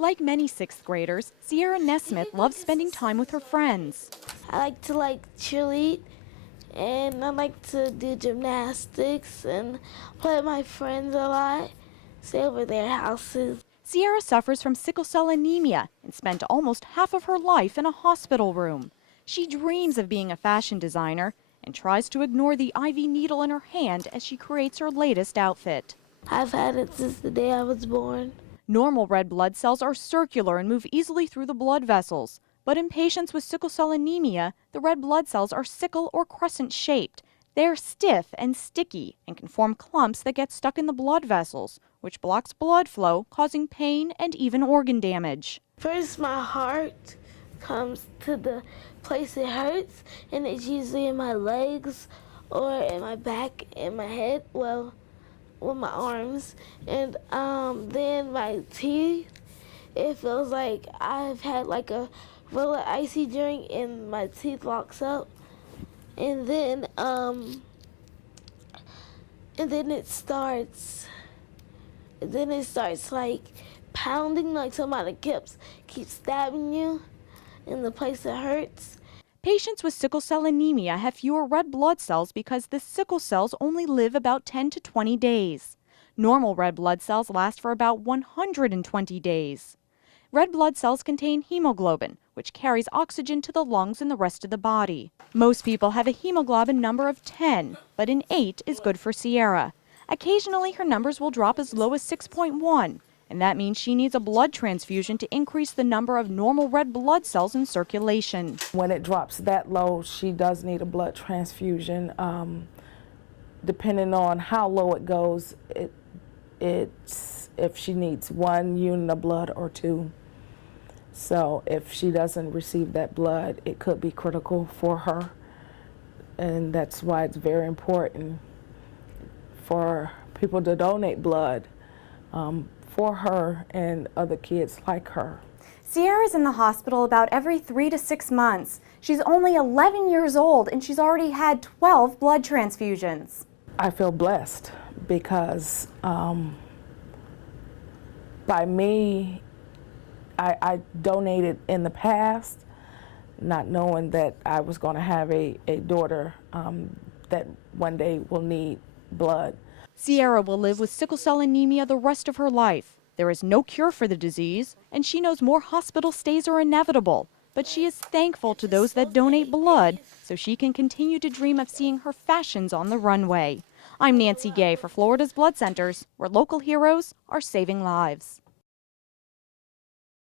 Like many sixth graders, Ciera Nesmith loves spending time with her friends. I like to cheerlead, and I like to do gymnastics and play with my friends a lot, stay over their houses. Ciera suffers from sickle cell anemia and spent almost half of her life in a hospital room. She dreams of being a fashion designer and tries to ignore the IV needle in her hand as she creates her latest outfit. I've had it since the day I was born. Normal red blood cells are circular and move easily through the blood vessels. But in patients with sickle cell anemia, the red blood cells are sickle or crescent shaped. They're stiff and sticky and can form clumps that get stuck in the blood vessels, which blocks blood flow, causing pain and even organ damage. First, my heart comes to the place it hurts, and it's usually in my legs or in my back and my head, well, with my arms. And then my teeth, it feels like I've had a really icy drink and my teeth locks up. And then it starts pounding, like somebody keeps stabbing you in the place that hurts. Patients with sickle cell anemia have fewer red blood cells because the sickle cells only live about 10 to 20 days. Normal red blood cells last for about 120 days. Red blood cells contain hemoglobin, which carries oxygen to the lungs and the rest of the body. Most people have a hemoglobin number of 10, but an 8 is good for Ciera. Occasionally, her numbers will drop as low as 6.1, and that means she needs a blood transfusion to increase the number of normal red blood cells in circulation. When it drops that low, she does need a blood transfusion. Depending on how low it goes, it's if she needs 1 unit of blood or 2. So if she doesn't receive that blood, it could be critical for her. And that's why it's very important for people to donate blood for her and other kids like her. Ciera's in the hospital about every 3 to 6 months. She's only 11 years old and she's already had 12 blood transfusions. I feel blessed because by me, I donated in the past, not knowing that I was going to have a daughter that one day will need blood. Ciera will live with sickle cell anemia the rest of her life. There is no cure for the disease, and she knows more hospital stays are inevitable. But she is thankful to those that donate blood so she can continue to dream of seeing her fashions on the runway. I'm Nancy Gay for Florida's Blood Centers, where local heroes are saving lives.